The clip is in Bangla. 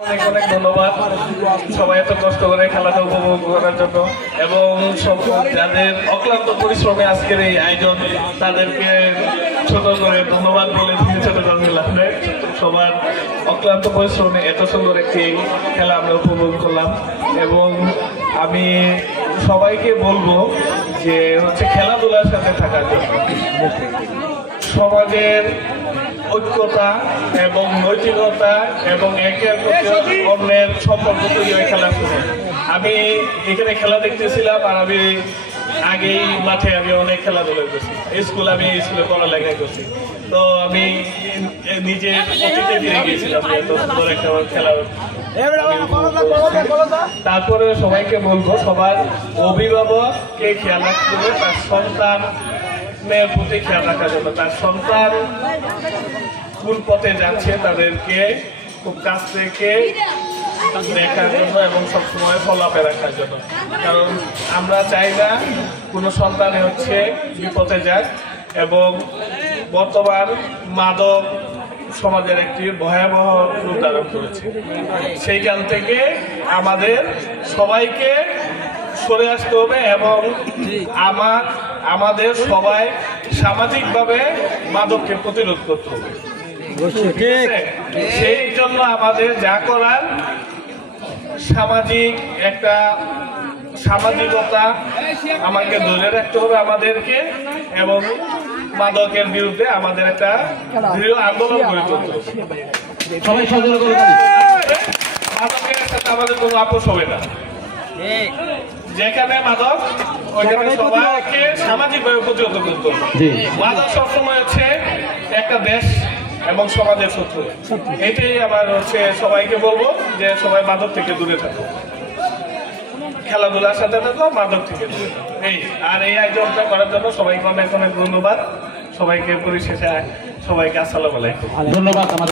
অনেক অনেক ধন্যবাদ সবাই এত কষ্ট করে খেলাটা উপভোগ করার জন্য এবং যাদের অক্লান্ত পরিশ্রমে আজকের এই আয়োজন তাদেরকে ছোট করে ধন্যবাদ বলে ছোট করে সবার অক্লান্ত পরিশ্রমে এত সুন্দর একটি খেলা আমরা উপভোগ করলাম এবং আমি সবাইকে বলবো যে হচ্ছে খেলাধুলার সাথে থাকার জন্য সমাজের ঐক্যতা এবং নৈতিকতা এবং একে অন্যের সম্পর্ক তৈরি হয়ে খেলা শুনে আমি এখানে খেলা দেখতেছিলাম আর আমি আগেই মাঠে আমি অনেক খেলাধুলা করছি আমি স্কুলে পড়ালেখা করছি তো আমি নিজে অতীতে ফিরে গিয়েছিলাম এত সুন্দর একটা খেলা তারপরে সবাইকে বলবো সবার অভিভাবককে খেয়াল রাখতে হবে তার সন্তানের প্রতি খেয়াল রাখার জন্য তার সন্তান কোন পথে যাচ্ছে তাদেরকে খুব কাছ থেকে দেখার জন্য এবং সবসময় ফলাপে রাখার জন্য কারণ আমরা চাই না কোনো সন্তানে হচ্ছে বিপথে যাক এবং বর্তমান মাদক সমাজের একটি ভয়াবহ রূপ ধারণ করেছে সেইখান থেকে আমাদের সবাইকে সরে আসতে হবে এবং আমাদের সবাই সামাজিকভাবে মাদককে প্রতিরোধ করতে হবে সেই জন্য আমাদের যা করার সামাজিকতা আমাকে ধরে রাখতে হবে আমাদেরকে এবং মাদকের বিরুদ্ধে আমাদের একটা দৃঢ় আন্দোলন গড়ে তুলতে হবে মাদকের সাথে আমাদের কোনো আপোষ হবে না যেখানে মাদক ওইখানে সবাইকে সামাজিকভাবে প্রতিহত করতে হবে মাদক সবসময় হচ্ছে একটা দেশ এবং সমাজের শত্রু এটাই আমার হচ্ছে সবাইকে বলবো যে সবাই মাদক থেকে দূরে থাকো খেলাধুলার সাথে থাকো মাদক থেকে দূরে থাকো এই আয়োজনটা করার জন্য সবাইকে অনেক অনেক ধন্যবাদ সবাইকে পরিশেষে সবাইকে আসসালামু আলাইকুম ধন্যবাদ।